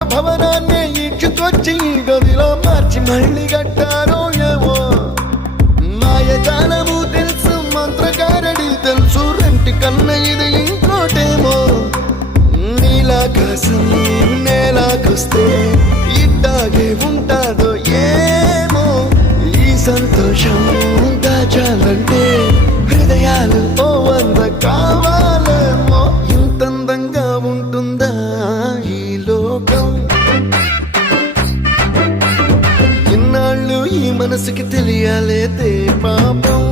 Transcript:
భవనాన్ని ఈడ్చుకొచ్చి గదిలో మార్చి మళ్ళీ కట్టారో ఏమో మాయజాలము తెలుసు మంత్రగారడి తెలుసు రెంటి కన్న ఇది ఇంకోటేమో నీలాకాశం నేలాకొస్తే ఇట్టాగే ఉంటాదో ఏమో ఈ సంతోషం దాచాలంటే హృదయాలు ఓ వంద కావాలేమో ఇంతందంగా ఉంటుందా ఈ లోకం ఇన్నాళ్ళు ఈ మనసుకి తెలియాలేదే పాపం